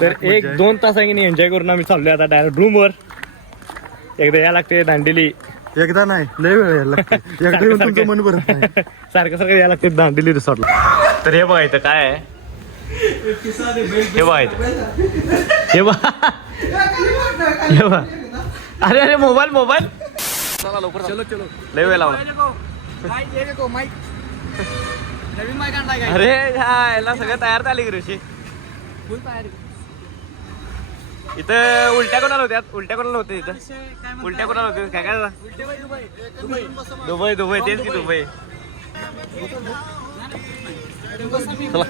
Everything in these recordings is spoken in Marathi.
तर 1-2 तासांनी एन्जॉय करून आम्ही चाललोय आता डायरेक्ट रूमवर. एकदा या लागते दांडेली. एकदा नाही लय वेळ यायला लागते. एकदा येऊन तुमचं मन भरत नाही. सारखं सारखं यायला लागते दांडेली रिसॉर्टला. तर हे बघायचं काय आहे, हे बघायचं, हे बघा, हे बघा. अरे अरे मोबाईल मोबाईल चला लवकर चलो चलो लय वेळ लावला. अरे याला सगळं तयार झाली की ऋषी. इथं उलट्या कोणाला होत्या, उलट्या कोणाला होते इथं, उलट्या कोणाला होते काय काय. दुबई दुबई तेच की दुबई. चला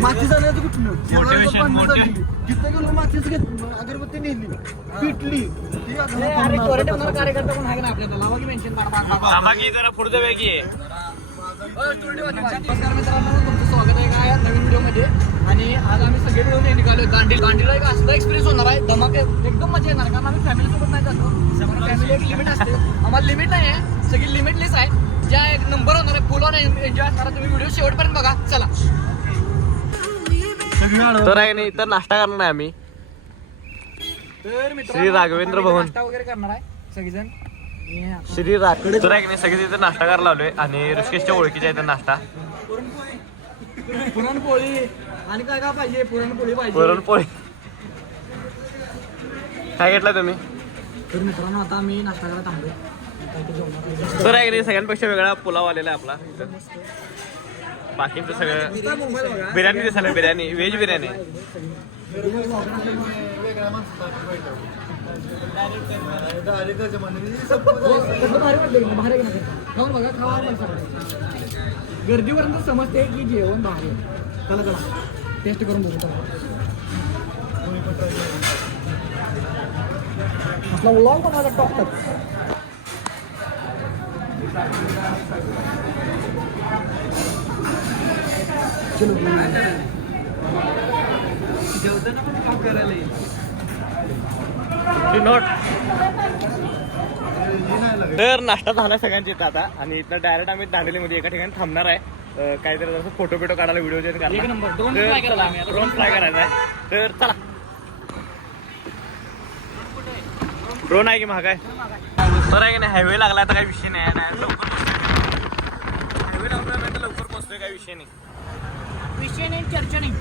माती जाण्याचं कुठलं तिथं गेलो मातीच अगरबत्ती नेली पिटली. कार्यकर्ता पण आहे ना आपल्याला जरा पुढचं वेगळी आहे. नमस्कार मित्रांनो, तुमचं स्वागत आहे का नवीन व्हिडिओ मध्ये. आणि आज आम्ही सगळे मिळून निघालो दांडीला. एक असला एक्सपिरियन्स होणार आहे धमाके, एकदम मजा येणार. कारण आम्ही फॅमिली सोबत नाही जातो. फॅमिली एक लिमिट असते, आम्हाला लिमिट नाही आहे, सगळी लिमिटलेस आहे. ज्या एक नंबर होणार आहे, फुल ऑन एन्जॉय असणार. तुम्ही व्हिडिओ शेवटपर्यंत बघा. चला तर आहे नाही तर नाश्ता करणार आहे आम्ही. तर श्री राघवेंद्र भवन नाश्ता वगैरे करणार आहे सगळेजण. श्री राघवेंद्र तर आहे की नाही सगळे तिथे नाश्ता करायला लावलोय. आणि ऋषिकेशच्या ओळखीच्या इथं नाश्ता पुरणपोळी आणि काय काय पाहिजे. पुरणपोळी पाहिजे, पुरणपोळी. काय घेतला तुम्ही? तर मित्रांनो आता आम्ही नाश्ता करायला थांबलोय. तर आहे की नाही सगळ्यांपेक्षा वेगळा पुलाव आलेला आहे आपला. बाकीचं सगळं बिर्याणी दिसायला, बिर्याणी व्हेज बिर्याणी. गर्दीपर्यंत समजते की जेवण भारी. चला चला टेस्ट करून बघू. आपला व्लॉग पण माझा टॉपचा. चलो जेवताना पण काम करायला येईल. तर नाश्ता झाला सगळ्यांची इथं आता. आणि इथं डायरेक्ट आम्ही दांडेलीमध्ये एका ठिकाणी थांबणार आहे. काहीतरी जसं फोटो बिटो काढायला, व्हिडिओ ड्रोन फ्लाय करायचा आहे. तर चला. ड्रोन आहे की महाग आहे. तर आहे की नाही हायवे लागला तर काही विषय नाही. लवकर हायवे लागला नाही तर लवकर पोहोचतोय, काही विषय नाही. विषय नाही, चर्चा नाही.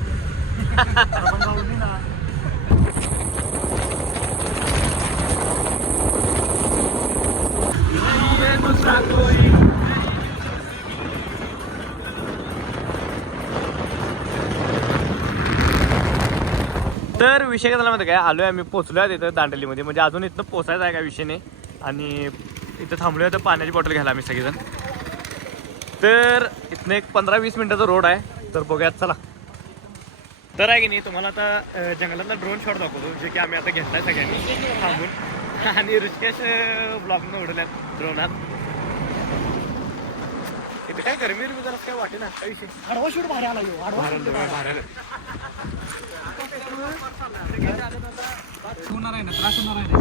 तर विषय काय झाला माहिती काय, आलोय आम्ही, पोहोचलोय तिथं दांडेलीमध्ये. म्हणजे अजून इथनं पोचायचं आहे, काय विषय नाही. आणि इथं थांबलोय तर पाण्याची बॉटल घ्यायला आम्ही सगळेजण. तर इथनं एक 15-20 मिनिटाचा रोड आहे. तर बघूयात चला. तर आहे की नाही तुम्हाला आता जंगलातला ड्रोन शॉट दाखवतो, जे की आम्ही आता घेतलाय सगळ्यांनी थांबून. आणि ऋषिकेश ब्लॉगनं उडवल्यात ड्रोनात. इथं काय गरमी जरा काय वाटे ना, काय विषय. आडवा शूट भारी आला. होणार आहे ना, त्रास होणार आहे ना.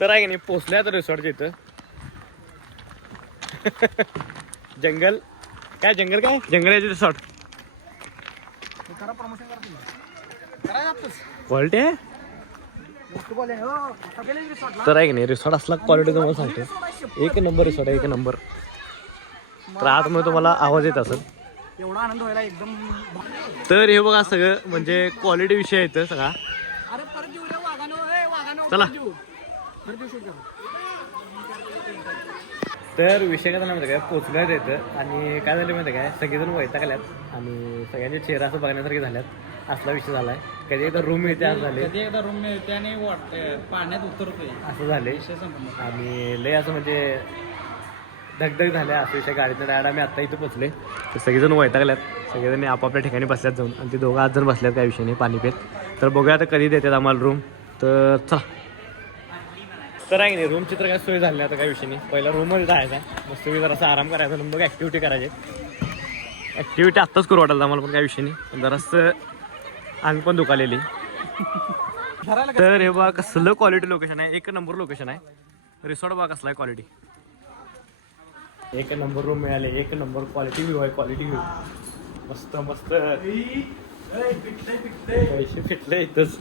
तर आहे की नाही पोचले आता रिसॉर्टच्या इथं. जंगल काय, जंगल काय, जंगल याचे रिसॉर्ट क्वालिटी आहे. तर आहे की नाही रिसॉर्ट असला क्वालिटी तुम्हाला सांगतो, एक नंबर रिसॉर्ट आहे, एक नंबर. तर आतमध्ये तुम्हाला आवाज येत असेल. एवढा आनंद व्हायला एकदम. तर हे बघा सगळं म्हणजे क्वालिटी विषय आहे इथं सगळा. चला. तर विषय काय झाला माहिती काय, पोचल्यात येतं. आणि काय झालं माहिती काय, सगळेजण वैतागल्यात आणि सगळ्यांचे चेहरा असं बघण्यासारखे झाल्यात. असला विषय झालाय. कधी एकदा रूम मिळते असं झाले, कधी एकदा रूम मिळते आणि पाण्यात उतरतोय असं झाले. आणि लय असं म्हणजे धगधग झाल्या असं विषय. गाडीतनं डायरेक्ट आम्ही आत्ता इथं पोचले. तर सगळेजण वैतागल्यात, सगळेजण आपापल्या ठिकाणी बसल्यात जाऊन. आणि ते दोघं 8 जण बसल्यात, काय विषय नाही, पाणी पेत. तर बघूया आता कधी देतात आम्हाला रूम. तर चला. तर आहे की नाही रूमची तर काय सोय झाली नाही आता काही विषय नाही. पहिला रूममध्ये जायचा मस्त जरासा आराम करायचा आणि मग ॲक्टिव्हिटी करायची. ॲक्टिव्हिटी आत्ताच करू वाटायला आम्हाला पण काही विषय नाही. जरासं अंग पण दुखालेली. तर हे बघा कसलं क्वालिटी लोकेशन आहे. एक नंबर लोकेशन आहे. रिसॉर्ट बघा कसला आहे क्वालिटी. एक नंबर रूम मिळाले. एक नंबर क्वालिटी व्ह्यू आहे. क्वालिटी व्ह्यू मस्त मस्त पैसे फिटले इथंच.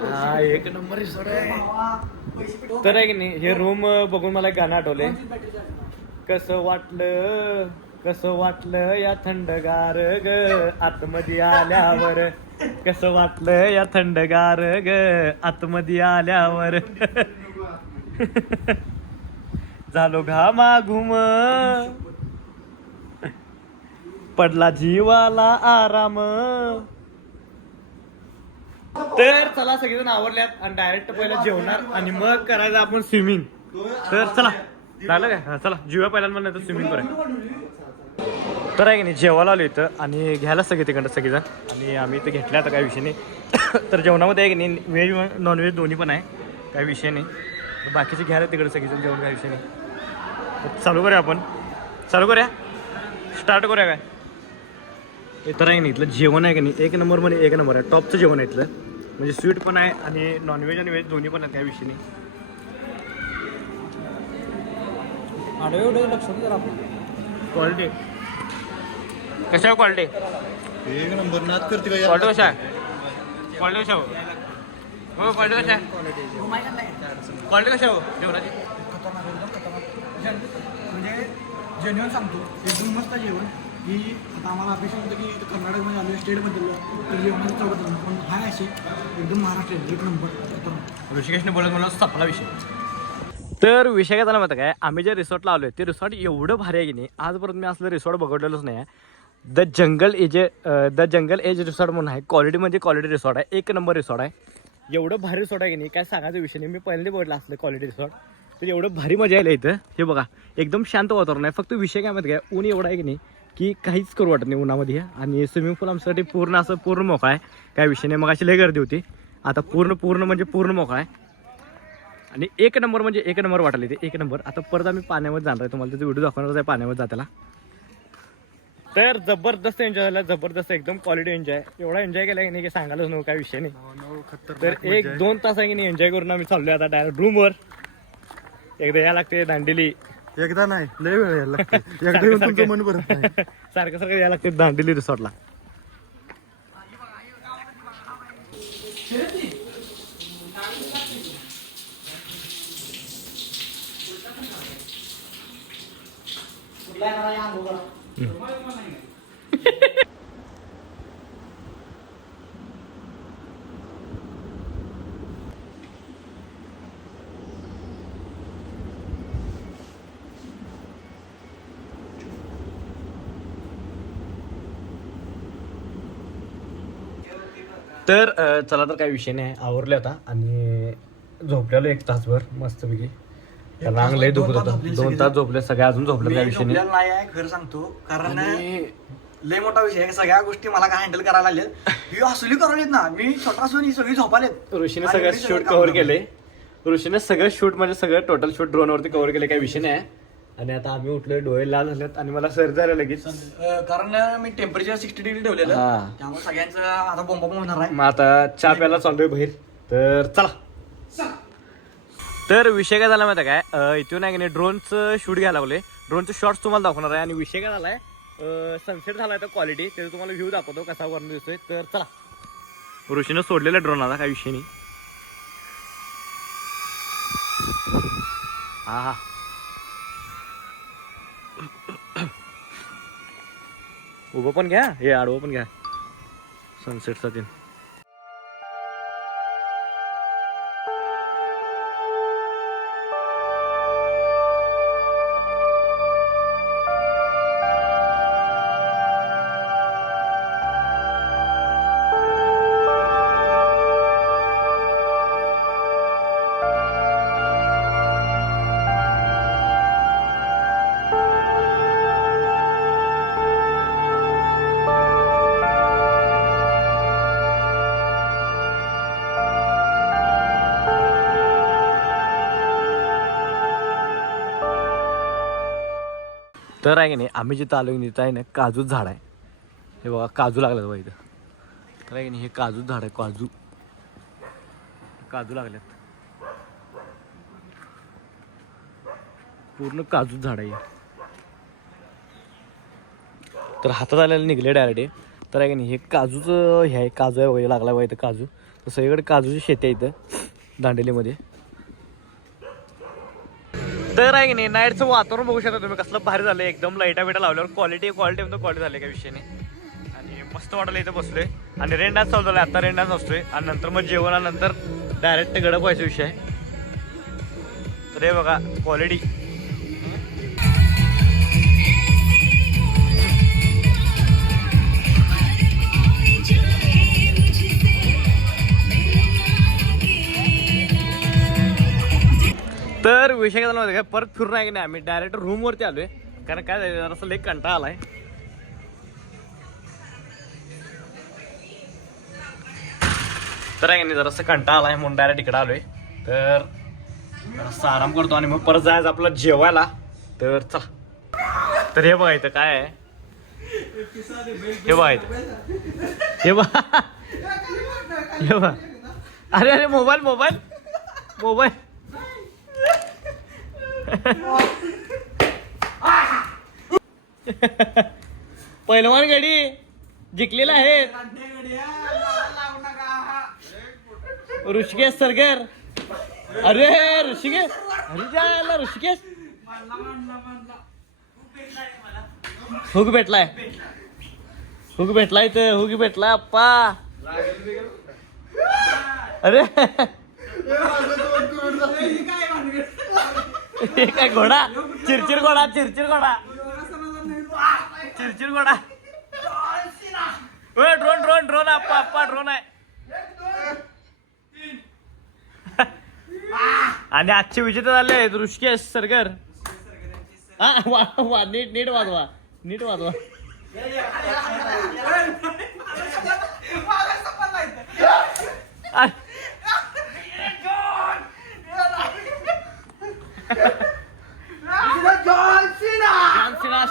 हा एक नंबर रिसॉर्ट आहे. तर आहे की नाही हे रूम बघून मला एक गाणं आठवले. कसं वाटलं या थंडगार ग आतमध्ये आल्यावर. कसं वाटलं या थंडगार ग आतमध्ये आल्यावर. झालो घामाघूम पडला जीवाला आराम. तर चला सगळेजण आवरल्यात आणि डायरेक्ट पहिला जेवणार आणि मग करायचं आपण स्विमिंग. तर चला झालं काय चला जीवा पहिल्यांदा म्हणलं तर स्विमिंग करूया. तर आहे की नाही जेवायला आलो इथं आणि घ्यायला सगळे तिकडं सगळेजण आणि आम्ही इथं घेतलं आता काही विषय नाही. तर जेवणामध्ये आहे की नाही व्हेज नॉनव्हेज दोन्ही पण आहे काही विषय नाही. बाकीचे घ्यायला तिकडे सगळेजण जेवण काही विषय नाही. चालू करूया आपण चालू करूया स्टार्ट करूया काय. तर आहे नाही इथलं जेवण आहे की नाही एक नंबरमध्ये एक नंबर आहे. टॉपचं जेवण आहे इथलं म्हणजे स्वीट पण आहे आणि नॉनव्हेज आणि व्हेज दोन्ही पण आहेत काही विषय नाही. क्वालिटी कशा क्वालिटी एक नंबर नाद करते का क्वालिटी कशा आहे क्वालिटी कशा हो क्वालिटी कशा आहे क्वालिटी कशा हो जेवणाची. म्हणजे जेन्युअन सांगतो एकदम मस्त जेवण की आता आम्हाला अपेक्षा होतं की कर्नाटकमध्ये आलो स्टेटबद्दल तर जेवणाचं चौकत पण हाय असे एकदम महाराष्ट्र एक नंबर. ऋषिकेशने बोलत मला सपला विषय. तर विषय काय झाला माहिती काय आम्ही जे रिसॉर्टला आलो आहे ते रिसॉर्ट एवढं भारी आहे की नाही आजपर्यंत मी असलं रिसॉर्ट बघितलेलंच नाही आहे. द जंगल एज रिसॉर्ट म्हणून आहे. क्वालिटी म्हणजे क्वालिटी रिसॉर्ट आहे. एक नंबर रिसॉर्ट आहे. एवढं भारी रिसॉर्ट आहे की नाही काय सांगायचा विषय नाही. मी पहिल्यांदा बघितलं असलं क्वालिटी रिसॉर्ट तर एवढं भारी मजा यायला इथं. हे बघा एकदम शांत वातावरण आहे. फक्त विषय काय माहिती काय ऊन एवढं आहे की नाही की काहीच करू वाटत नाही उन्हामध्ये. आणि स्विमिंग पूल आमच्यासाठी पूर्ण मोकळा आहे काय विषय नाही. मग अशी लय गर्दी होती आता पूर्ण म्हणजे पूर्ण मोकळा आहे आणि एक नंबर म्हणजे एक नंबर वाटले ते एक नंबर. आता परत आम्ही पाण्यामध्ये जाणार आहे तुम्हाला त्याचा व्हिडिओ दाखवणारच आहे पाण्यामध्ये जाताना. तर जबरदस्त एन्जॉय झाला जबरदस्त एकदम क्वालिटी एन्जॉय. एवढा एन्जॉय केला की नाही की सांगायलाच नको काय विषय नाही. तर 1-2 तास आहे की नाही एन्जॉय करून आम्ही चाललोय आता डायरेक्ट रूमवर. एकदा यायला लागते दांडेली एकदा नाही लय वेळ यायला लागते. एकदा येऊन तुमचं मन भरत नाही. सारखं यायला लागते दांडेली रिसॉर्टला. तर चला तर काही विषय नाही आवरले आता आणि झोपलेलो 1 तासभर मस्तपैकी. रांग लय दुखत होतं 2 तास झोपले सगळे अजून झोपले काही विषय नाही. नाही आहे खरं सांगतो कारण लय मोठा विषय आहे. सगळ्या गोष्टी मला काय हँडल करायला लागल्या ही असली करायला ना मी छोटा असून ही सगळी झोपालेत. ऋषीने सगळं शूट कव्हर केले. ऋषीने सगळं शूट म्हणजे सगळं टोटल शूट ड्रोनवरती कव्हर केले काही विषय नाही. आणि आता आम्ही उठलोय डोळे लाल झालेत आणि मला सर्दी झालं लगेच कारण मी टेम्परेचर 60 डिग्री ठेवलेलं त्यामुळे सगळ्यांचं आता बॉम्ब होणार आहे. मग आता चहा प्यायला चाललोय बाहेर. तर चला. तर विषय काय झाला माहिती काय इथून आहे की नाही ड्रोनचं शूट घ्यायला लागले. ड्रोनचं शॉर्ट्स तुम्हाला दाखवणार आहे आणि विषय काय झालाय सनसेट झालाय तर क्वालिटी त्याचा तुम्हाला व्ह्यू दाखवतो कसा वरून दिसतोय. तर चला ऋषीनं सोडलेला ड्रोन आता काही विषय नाही. हा उभं पण घ्या हे आडवं पण घ्या सनसेटचा दिन. तर आहे की नाही आम्ही जिथं आलो तिथं आहे ना काजूच झाड आहे. हे बघा काजू लागलं बघा इथं. तर आहे की नाही हे काजूच झाड आहे. काजू लागल्यात. पूर्ण काजूच झाड आहे. तर हातात आलेलं निघले डायरेक्ट. तर आहे की नाही हे काजूचं हे आहे. काजू आहे वगैरे लागला बघा इथं काजू. तर सगळीकडे काजूची शेती आहे इथं दांडेलीमध्ये. तर आहे की नाही नाईटचं वातावरण बघू शकता तुम्ही कसलं भारी झालं. एकदम लाईटा बिटा लावल्यावर क्वालिटी झाली काय विषय नाही. आणि मस्त वाटलं इथं बसलोय. आणि रेन डान्स चालू झाला. आता रेन डान्स असतोय आणि नंतर मग जेवणानंतर डायरेक्ट गडप व्हायचा विषय आहे. तर हे बघा क्वालिटी. तर विषय काय झाला काय परत फिरून आहे की नाही आम्ही डायरेक्ट रूमवरती आलोय. कारण काय झालं जरासं लई कंटाळा आलाय. तर आहे की नाही जरासं कंटाळा आलाय म्हणून डायरेक्ट इकडे आलोय. तर जरासं आराम करतो आणि मग परत जायचं आपलं जेवायला. तर चला. तर हे बघा इथं काय आहे. हे बघा इथं. हे बघा अरे मोबाईल पहिलवान गडी जिंकलेला आहे ऋषिकेश सरगर. अरे ऋषिकेश हुग भेटलाय तर हुग भेटला अप्पा. अरे हे काय घोडा चिरचिर घोडा ड्रोन अप्पा ड्रोन आहे. आणि आजचे विजेते झाले आहेत ऋषिकेश सरगर. हा नीट वाजवा.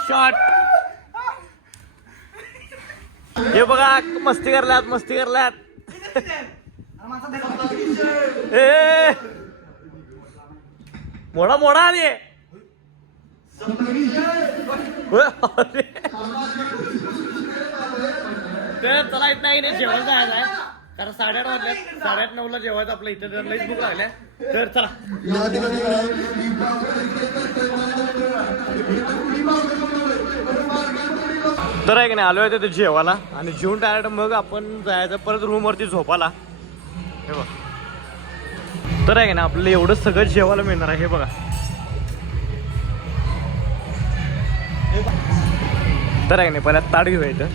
शॉट. हे बघा मस्ती करल्यात. ए मोडा आली. तर चला इथं नाही जेवण जायचं आहे. कारण 8:30 वाजल्यात. 8:30-9ला जेवायचं आपलं इथं. तर लईच भूक लागल्या. तर चला. तर आहे की नाही आलो आहे तिथे जेवायला. आणि जेवून डायरेक्ट मग आपण जायचं परत रूमवरती झोपायला. हे बघ. तर आहे की ना आपल्याला एवढं सगळं जेवायला मिळणार आहे. हे बघा. तर आहे की नाही पहिला ताट घेऊया इथं.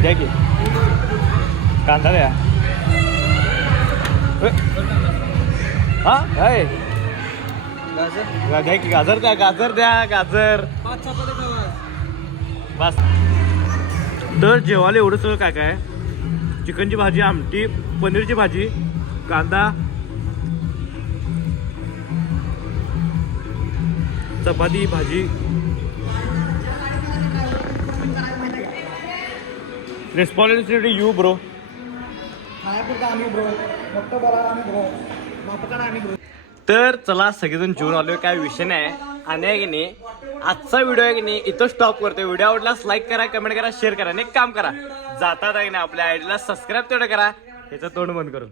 द्या की कांदा द्या. हा काय घ्या की गाजर द्या. बस. तर जेवायला एवढं सगळं काय काय. चिकनची भाजी, आमटी, पनीरची भाजी, कांदा, चपाती, भाजी. Responsibility you bro. तर चला सगळेजण जेवून आलोय. काय विषय नाही. आणि आहे की नाही आजचा व्हिडिओ आहे की नाही इथं स्टॉप करतोय. व्हिडिओ आवडल्यास लाईक करा, कमेंट करा, शेअर करा आणि एक काम करा जातात आहे की नाही आपल्या आयडीला सबस्क्राईब तेवढं करा. ह्याचं तोंड बंद करून.